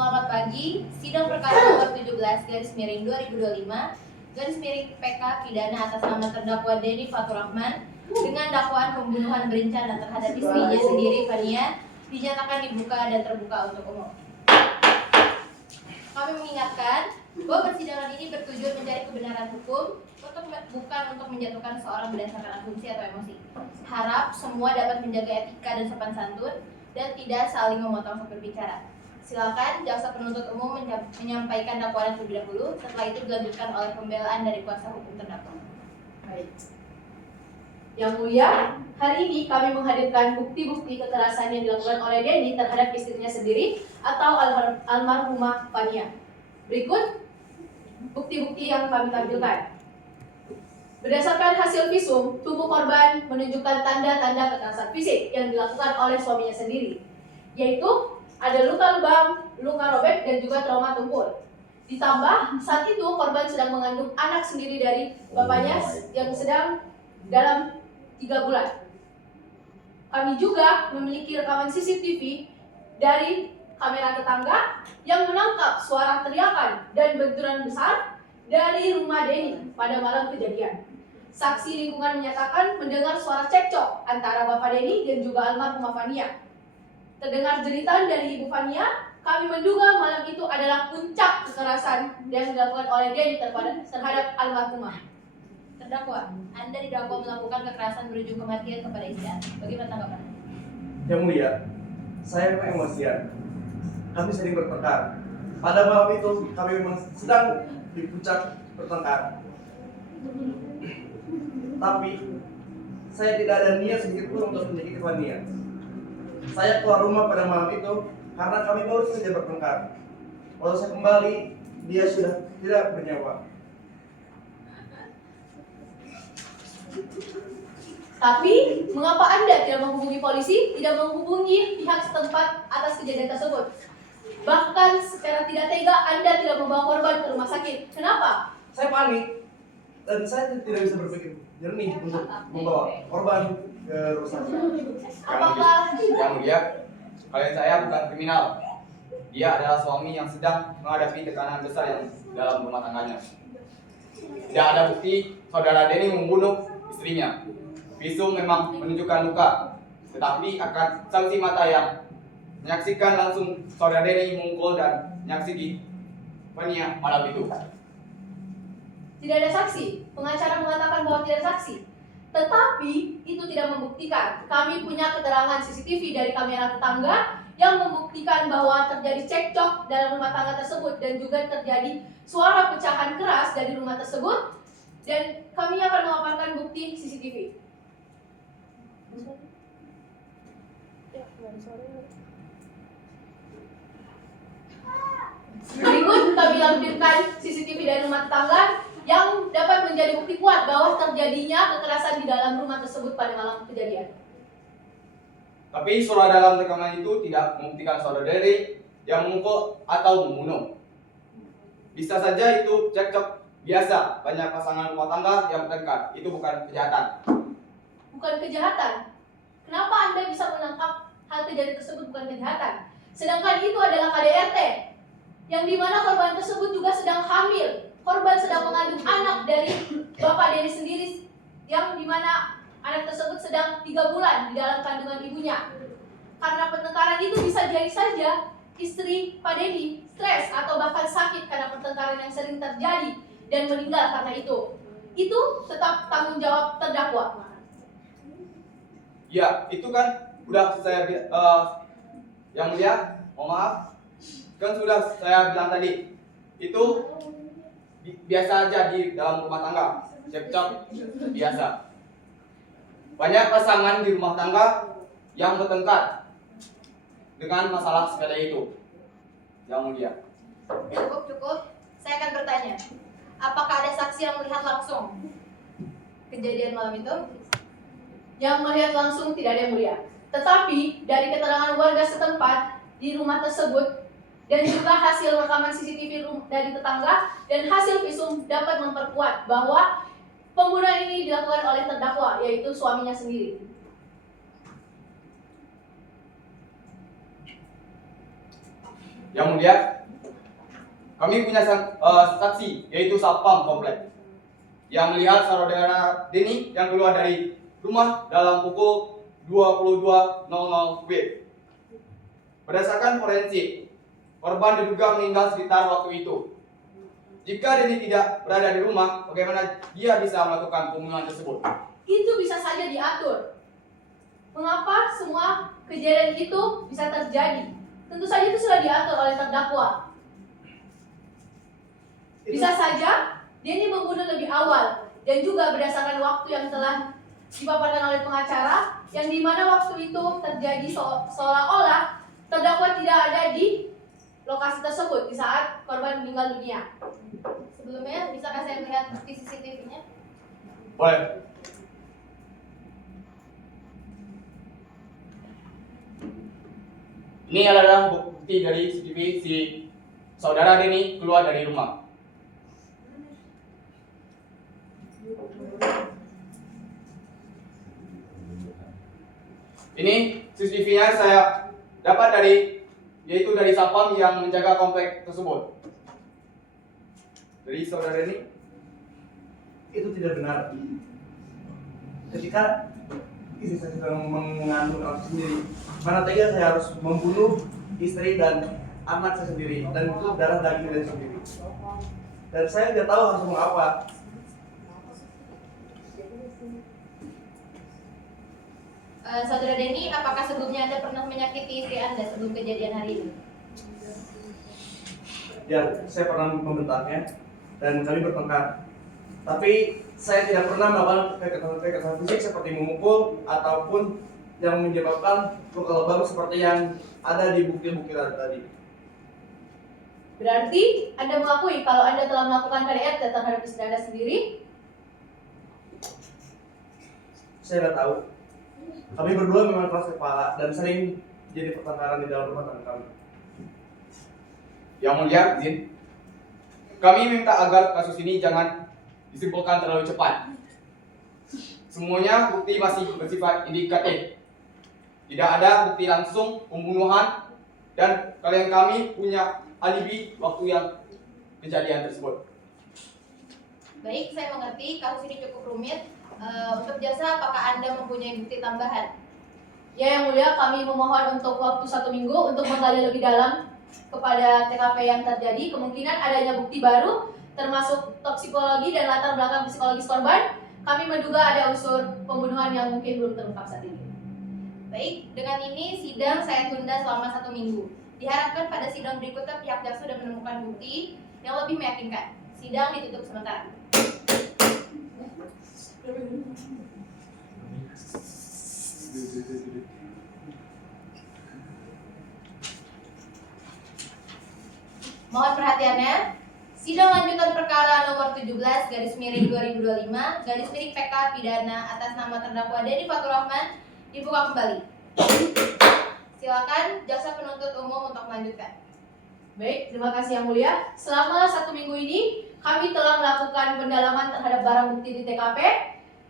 Selamat pagi, sidang perkara nomor 17/2025/PK pidana atas nama terdakwa Denny Fatur Rahman dengan dakwaan pembunuhan berencana terhadap istrinya sendiri, Fania, dinyatakan dibuka dan terbuka untuk umum. Kami mengingatkan bahwa persidangan ini bertujuan mencari kebenaran hukum, bukan untuk menjatuhkan seorang berdasarkan asumsi atau emosi. Harap semua dapat menjaga etika dan sopan santun dan tidak saling memotong saat berbicara. Silakan jaksa penuntut umum menyampaikan dakwaan terlebih dahulu. Setelah itu dilanjutkan oleh pembelaan dari kuasa hukum terdakwa. Baik. Yang mulia, hari ini kami menghadirkan bukti-bukti kekerasan yang dilakukan oleh Denny terhadap istrinya sendiri atau almarhumah Fania. Berikut bukti-bukti yang kami tampilkan. Berdasarkan hasil visum, tubuh korban menunjukkan tanda-tanda kekerasan fisik yang dilakukan oleh suaminya sendiri, yaitu ada luka lebam, luka robek, dan juga trauma tumpul. Ditambah, saat itu korban sedang mengandung anak sendiri dari bapaknya yang sedang dalam 3 bulan. Kami juga memiliki rekaman CCTV dari kamera tetangga yang menangkap suara teriakan dan benturan besar dari rumah Denny pada malam kejadian. Saksi lingkungan menyatakan mendengar suara cekcok antara Bapak Denny dan juga almarhumah Fania. Terdengar jeritan dari Ibu Fania, kami menduga malam itu adalah puncak kekerasan yang dilakukan oleh Denny terhadap almarhumah. Terdakwa, Anda didakwa melakukan kekerasan berujung kematian kepada istri Anda. Bagaimana tanggapan? Yang mulia, saya memang emosian. Kami sering bertengkar. Pada malam itu kami memang sedang di puncak bertengkar. Tapi saya tidak ada niat sedikit pun untuk menyakiti Fania. Saya keluar rumah pada malam itu karena kami baru saja bertengkar. Waktu saya kembali, dia sudah tidak bernyawa. Tapi, mengapa Anda tidak menghubungi polisi, tidak menghubungi pihak setempat atas kejadian tersebut? Bahkan secara tidak tega, Anda tidak membawa korban ke rumah sakit. Kenapa? Saya panik dan saya tidak bisa berpikir jernih untuk membawa korban ke rumah sakit. Apakah Yang mulia, klien saya bukan kriminal. Dia adalah suami yang sedang menghadapi tekanan besar yang dalam rumah tangganya. Tidak ada bukti saudara Denny membunuh istrinya. Visum memang menunjukkan luka, tetapi akan saksi mata yang menyaksikan langsung saudara Denny memukul dan menyaksikan Fania malam itu. tidak ada saksi? Pengacara mengatakan bahwa tidak ada saksi. Tetapi itu tidak membuktikan. Kami punya keterangan CCTV dari kamera tetangga yang membuktikan bahwa terjadi cekcok dalam rumah tangga tersebut dan juga terjadi suara pecahan keras dari rumah tersebut, dan kami akan melaporkan bukti CCTV. Berikut kami lampirkan CCTV dari rumah tetangga yang dapat menjadi bukti kuat bahwa terjadinya kekerasan di dalam rumah tersebut pada malam kejadian. Tapi suara dalam rekaman itu tidak membuktikan saudara Denny yang memukul atau membunuh. Bisa saja itu cekcok biasa, banyak pasangan rumah tangga yang bertengkar. Itu bukan kejahatan. Bukan kejahatan. Kenapa Anda bisa menangkap hal kejadian tersebut bukan kejahatan? Sedangkan itu adalah KDRT, yang dimana korban tersebut juga sedang hamil. Korban sedang mengandung anak dari Bapak Denny sendiri, yang dimana anak tersebut sedang 3 bulan di dalam kandungan ibunya. Karena pertengkaran itu bisa jadi saja istri Pak Denny stres atau bahkan sakit karena pertengkaran yang sering terjadi dan meninggal karena itu. Itu tetap tanggung jawab terdakwa. Ya, itu kan udah saya yang mulia, mohon maaf, kan sudah saya bilang tadi, itu biasa aja di dalam rumah tangga, cekcok biasa. Banyak pasangan di rumah tangga yang bertengkar dengan masalah sepele itu, yang mulia. Cukup. Saya akan bertanya. Apakah ada saksi yang melihat langsung kejadian malam itu? Yang melihat langsung tidak ada yang mulia. Tetapi dari keterangan warga setempat di rumah tersebut dan juga hasil rekaman CCTV dari tetangga dan hasil visum dapat memperkuat bahwa pembunuhan ini dilakukan oleh terdakwa, yaitu suaminya sendiri. Yang mulia, kami punya saksi yaitu Satpam komplek yang melihat saudara Denny yang keluar dari rumah dalam pukul 22.00 WIB. Berdasarkan forensik, korban diduga meninggal sekitar waktu itu. Jika Denny tidak berada di rumah, bagaimana dia bisa melakukan pembunuhan tersebut? Itu bisa saja diatur. Mengapa semua kejadian itu bisa terjadi? Tentu saja itu sudah diatur oleh terdakwa. Bisa saja Denny membunuh lebih awal dan juga berdasarkan waktu yang telah dipaparkan oleh pengacara, yang dimana waktu itu terjadi seolah-olah terdakwa tidak ada di lokasi tersebut di saat korban meninggal dunia. Sebelumnya, bisakah saya melihat bukti CCTV-nya? Boleh. Ini adalah bukti dari CCTV si saudara Denny keluar dari rumah. Ini CCTV-nya saya dapat yaitu dari Satpam yang menjaga komplek tersebut. Dari saudara Denny? Itu tidak benar. Ketika istri saya sedang mengandung anak sendiri, mana tega saya harus membunuh istri dan anak saya sendiri, dan itu darah daging saya sendiri. Dan saya tidak tahu harus ngomong apa. Saudara Denny, apakah sebelumnya Anda pernah menyakiti istri Anda sebelum kejadian hari ini? Ya, saya pernah membentaknya dan kami bertengkar. Tapi saya tidak pernah melakukan kekerasan fisik seperti memukul ataupun yang menyebabkan luka lebam seperti yang ada di bukti-bukti tadi. Berarti Anda mengakui kalau Anda telah melakukan KDRT terhadap istri Anda sendiri? Saya tidak tahu. Kami berdua memang keras kepala dan sering jadi pertengkaran di dalam rumah tangga kami. Yang mulia, izin. Kami minta agar kasus ini jangan disimpulkan terlalu cepat. Semuanya bukti masih bersifat indikatif. Tidak ada bukti langsung pembunuhan dan klien kami punya alibi waktu yang kejadian tersebut. Baik, saya mengerti kasus ini cukup rumit. Untuk jasa, apakah Anda mempunyai bukti tambahan? Ya, yang mulia, kami memohon untuk waktu 1 minggu untuk menggali lebih dalam kepada TKP yang terjadi. Kemungkinan adanya bukti baru, termasuk toksikologi dan latar belakang psikologis korban. Kami menduga ada unsur pembunuhan yang mungkin belum terungkap saat ini. Baik, dengan ini sidang saya tunda selama 1 minggu. Diharapkan pada sidang berikutnya pihak jaksa sudah menemukan bukti yang lebih meyakinkan. Sidang ditutup sementara. Mohon perhatiannya. Sidang lanjutan perkara nomor 17/2025 PK pidana atas nama terdakwa Denny Fatur Rahman dibuka kembali. Silakan jaksa penuntut umum untuk melanjutkan. Baik, terima kasih yang mulia. Selama 1 minggu ini, kami telah melakukan pendalaman terhadap barang bukti di TKP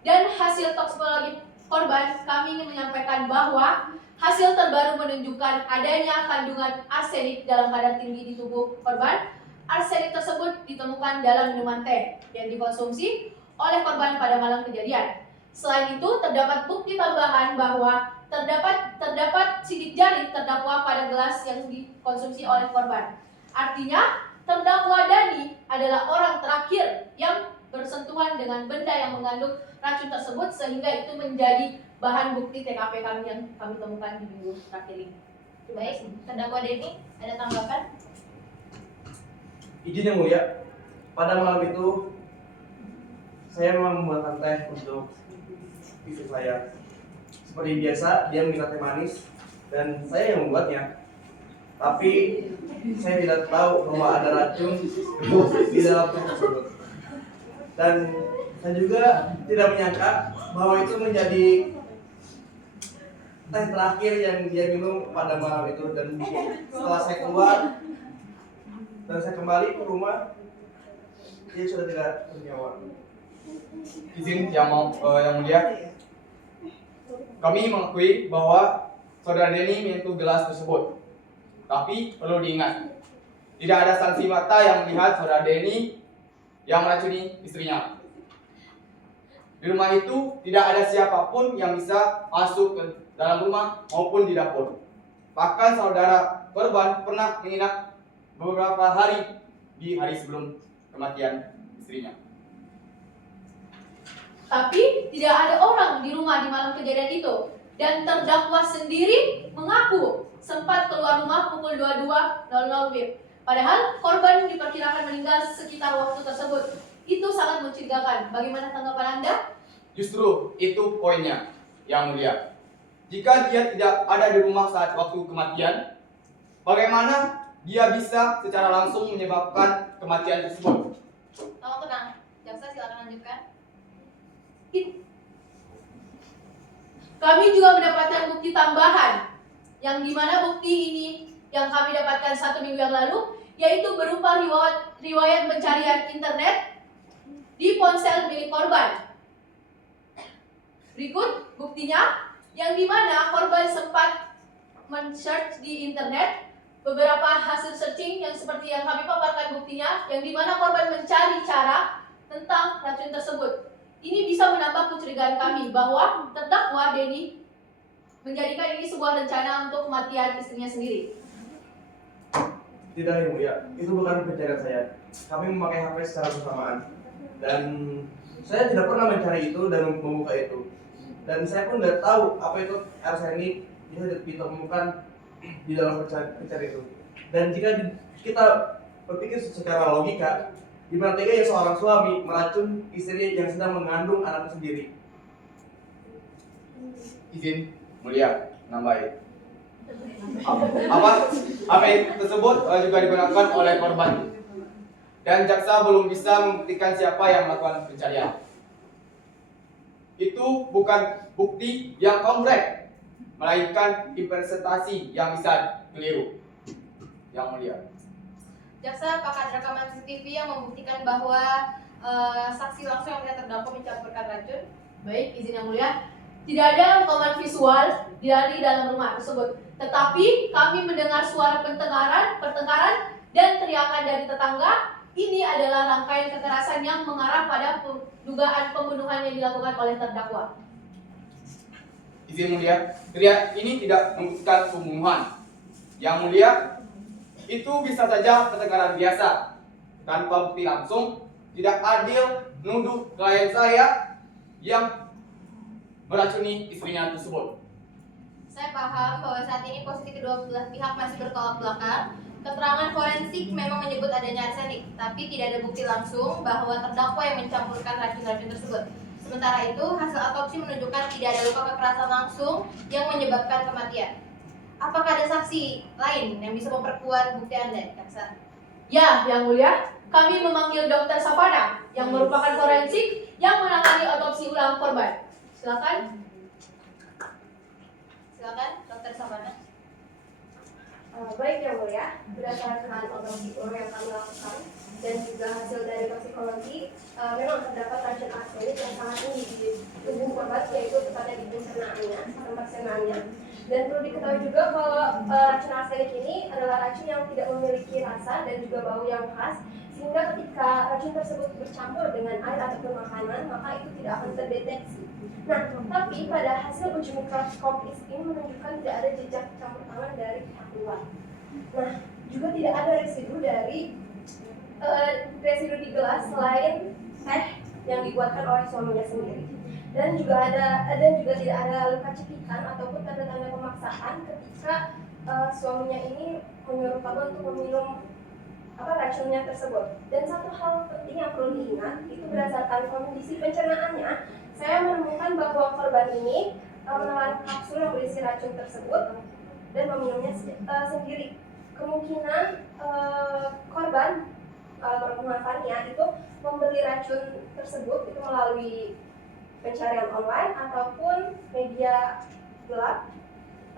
dan hasil toksikologi korban. Kami ingin menyampaikan bahwa hasil terbaru menunjukkan adanya kandungan arsenik dalam kadar tinggi di tubuh korban. Arsenik tersebut ditemukan dalam minuman teh yang dikonsumsi oleh korban pada malam kejadian. Selain itu, terdapat bukti tambahan bahwa terdapat sidik jari terdakwa pada gelas yang dikonsumsi oleh korban. Artinya, terdakwa Dani adalah orang terakhir yang bersentuhan dengan benda yang mengandung racun tersebut, sehingga itu menjadi bahan bukti TKP kami yang kami temukan di minggu terakhir ini. Baik, terdakwa Denny, ada tanggapan? Izin yang mulia, pada malam itu saya memang membuatkan teh untuk istri saya. Seperti biasa, dia minta teh manis dan saya yang membuatnya. Tapi saya tidak tahu bahwa ada racun di dalam teh tersebut. Dan saya juga tidak menyangka bahwa itu menjadi teh terakhir yang dia minum pada malam itu. Dan setelah saya keluar dan saya kembali ke rumah, dia sudah tidak bernyawa. Izin yang mulia, kami mengakui bahwa saudara Denny menyentuh gelas tersebut. Tapi perlu diingat, tidak ada saksi mata yang melihat saudara Denny yang meracuni istrinya. Di rumah itu tidak ada siapapun yang bisa masuk ke dalam rumah maupun di dapur. Bahkan saudara korban pernah menginap beberapa hari di hari sebelum kematian istrinya. Tapi tidak ada orang di rumah di malam kejadian itu. Dan terdakwa sendiri mengaku sempat keluar rumah pukul 22.00 WIB. Padahal korban diperkirakan meninggal sekitar waktu tersebut. Itu sangat mencurigakan. Bagaimana tanggapan Anda? Justru itu poinnya, Yang Mulia. Jika dia tidak ada di rumah saat waktu kematian, bagaimana dia bisa secara langsung menyebabkan kematian tersebut? Tolong tenang, jaksa silakan lanjutkan. Kami juga mendapatkan bukti tambahan, yang dimana bukti ini yang kami dapatkan 1 minggu yang lalu, yaitu berupa riwayat pencarian internet di ponsel milik korban. Berikut buktinya, yang dimana korban sempat men-search di internet beberapa hasil searching yang seperti yang kami paparkan buktinya, yang dimana korban mencari cara tentang racun tersebut. Ini bisa menambah kecurigaan kami bahwa terdakwa Denny menjadikan ini sebuah rencana untuk kematian istrinya sendiri. Tidak, Yang Mulia, itu bukan pencarian saya. Kami memakai HP secara bersamaan. Dan saya tidak pernah mencari itu dan membuka itu. Dan saya pun tidak tahu apa itu arsenik bisa ditemukan di dalam pencari itu. Dan jika kita berpikir secara logika, di mana teganya seorang suami meracun istrinya yang sedang mengandung anaknya sendiri. Izin Mulia nambahin. Apa tersebut juga digunakan oleh korban. Dan jaksa belum bisa membuktikan siapa yang melakukan pencarian. Itu bukan bukti yang konkret, melainkan representasi yang bisa keliru. Yang Mulia. Jaksa, apakah ada rekaman CCTV yang membuktikan bahwa saksi langsung yang melihat terdakwa mencampurkan racun? Baik, izin Yang Mulia. Tidak ada rekaman visual dari dalam rumah tersebut. Tetapi kami mendengar suara pertengkaran dan teriakan dari tetangga. Ini adalah rangkaian kekerasan yang mengarah pada dugaan pembunuhan yang dilakukan oleh terdakwa. Izin Mulia, teriak ini tidak membuktikan pembunuhan. Yang Mulia, itu bisa saja pertengkaran biasa, tanpa bukti langsung. Tidak adil nuduh klien saya yang meracuni istrinya tersebut. Saya paham bahwa saat ini posisi kedua belah pihak masih bertolak belakang. Keterangan forensik memang menyebut adanya arsenik, tapi tidak ada bukti langsung bahwa terdakwa yang mencampurkan racun-racun tersebut. Sementara itu, hasil otopsi menunjukkan tidak ada luka kekerasan langsung yang menyebabkan kematian. Apakah ada saksi lain yang bisa memperkuat bukti Anda, jaksa? Ya, Yang Mulia, kami memanggil Dr. Savana yang merupakan forensik yang menangani otopsi ulang korban. Silakan. Silakan, Dr. Savana. Baik Yang Mulia, berdasarkan otopsi ulang yang kami lakukan dan juga hasil dari toksikologi, memang terdapat racun arsenik yang sangat tinggi di tubuh korban, yaitu tepatnya di pencernaannya, sistem pencernaannya. Dan perlu diketahui juga kalau racun arsenik ini adalah racun yang tidak memiliki rasa dan juga bau yang khas, sehingga ketika racun tersebut bercampur dengan air ataupun makanan, maka itu tidak akan terdeteksi. Nah, tapi pada hasil uji mikroskopis ini menunjukkan tidak ada jejak campur tangan dari pihak luar. Nah, juga tidak ada residu di gelas selain teh yang dibuatkan oleh suaminya sendiri. Dan juga juga tidak ada luka cekikan ataupun tanda-tanda pemaksaan ketika suaminya ini menyuruh korban untuk meminum racunnya tersebut. Dan satu hal penting yang perlu diingat itu berdasarkan kondisi pencernaannya, saya menemukan bahwa korban ini menelan kapsul yang berisi racun tersebut dan meminumnya sendiri. Kemungkinan korban almarhumah Fania itu membeli racun tersebut itu melalui pencarian online ataupun media gelap,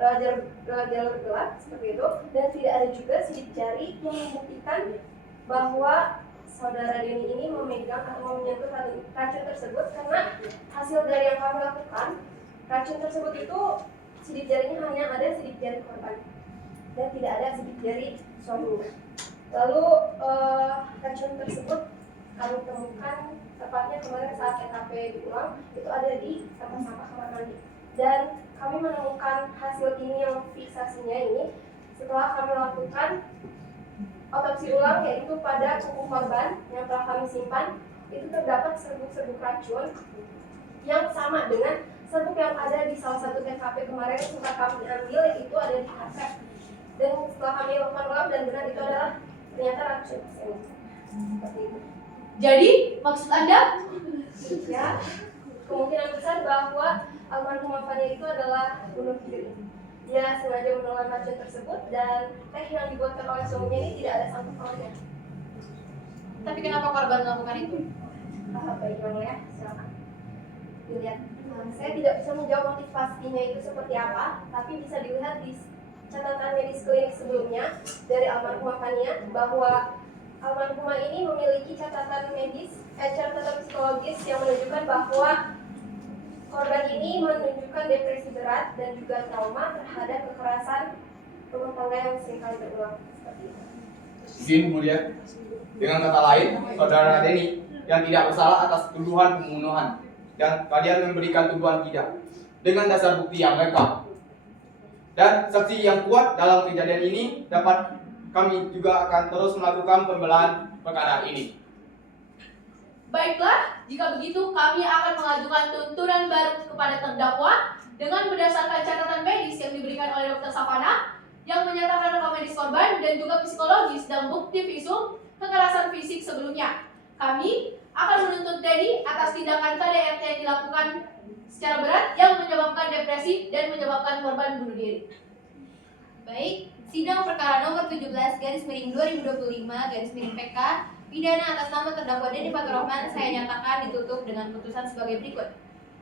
jalur gelap seperti itu, dan tidak ada juga sidik jari yang membuktikan bahwa saudara Denny ini memegang atau menyentuh racun tersebut, karena hasil dari yang kami lakukan, racun tersebut itu sidik jarinya hanya ada sidik jari korban. dan tidak ada sidik jari suaminya. Lalu racun tersebut kami temukan tepatnya kemarin saat TKP diulang itu ada di tempat sampah kamar mandi, dan kami menemukan hasil kimia fiksasinya ini setelah kami lakukan otopsi ulang, yaitu pada kuku korban yang telah kami simpan itu terdapat serbuk-serbuk racun yang sama dengan serbuk yang ada di salah satu TKP kemarin yang sempat kami ambil, yaitu ada di kaset. Dan setelah kami lakukan ulang dan benar itu adalah ternyata racun seperti itu. Jadi maksud Anda? Ya, kemungkinan besar bahwa almarhumah Fania itu adalah bunuh diri. Dia sengaja menelan racun tersebut dan teh yang dibuatkan oleh suaminya ini tidak ada sangkut pautnya. Tapi kenapa korban melakukan itu? Baik, Bang ya, silakan dilihat. Saya tidak bisa menjawab motif pastinya itu seperti apa, tapi bisa dilihat di catatan medis klinik sebelumnya dari almarhumah Fania bahwa almarhumah ini memiliki catatan medis, catatan psikologis yang menunjukkan bahwa korban ini menunjukkan depresi berat dan juga trauma terhadap kekerasan rumah tangga yang seringkali berulang seperti itu. Izin mulia, dengan kata lain, saudara Denny yang tidak bersalah atas tuduhan pembunuhan dan kalian memberikan tuduhan tidak dengan dasar bukti yang lengkap dan saksi yang kuat dalam kejadian ini dapat kami juga akan terus melakukan pembelaan perkara ini. Baiklah, jika begitu kami akan mengajukan tuntunan baru kepada terdakwa dengan berdasarkan catatan medis yang diberikan oleh Dr. Savana yang menyatakan rekam medis korban dan juga psikologis dan bukti visum kekerasan fisik sebelumnya. Kami akan menuntut Denny atas tindakan KDRT yang dilakukan secara berat yang menyebabkan depresi dan menyebabkan korban bunuh diri. Baik, sidang perkara nomor 17/2025/PK pidana atas nama terdakwa Denny Fatur Rahman saya nyatakan ditutup dengan putusan sebagai berikut.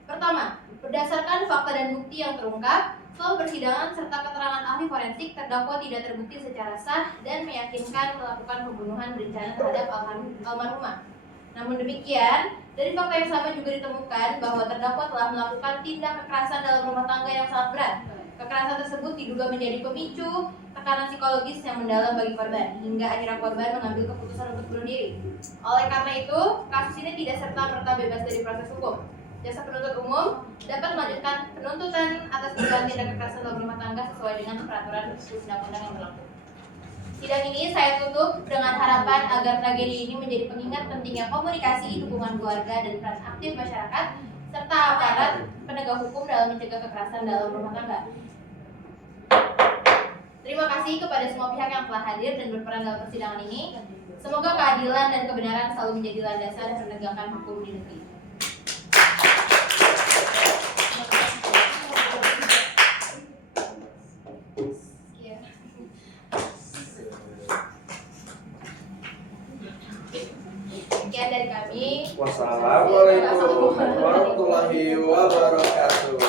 Pertama, berdasarkan fakta dan bukti yang terungkap, selama persidangan serta keterangan ahli forensik, terdakwa tidak terbukti secara sah dan meyakinkan melakukan pembunuhan berencana terhadap almarhumah. Namun demikian, dari fakta yang sama juga ditemukan bahwa terdakwa telah melakukan tindak kekerasan dalam rumah tangga yang sangat berat. Kekerasan tersebut diduga menjadi pemicu tekanan psikologis yang mendalam bagi korban, hingga akhirnya korban mengambil keputusan untuk bunuh diri. Oleh karena itu, kasus ini tidak serta-merta bebas dari proses hukum. Jaksa penuntut umum dapat melanjutkan penuntutan atas dugaan tindak kekerasan dalam rumah tangga sesuai dengan peraturan undang-undang yang berlaku. Sidang ini saya tutup dengan harapan agar tragedi ini menjadi pengingat pentingnya komunikasi, dukungan keluarga, dan peran aktif masyarakat, serta aparat penegak hukum dalam mencegah kekerasan dalam rumah tangga. Terima kasih kepada semua pihak yang telah hadir dan berperan dalam persidangan ini. Semoga keadilan dan kebenaran selalu menjadi landasan penegakan hukum di negeri. Sekian dari kami. Wassalamualaikum warahmatullahi wabarakatuh.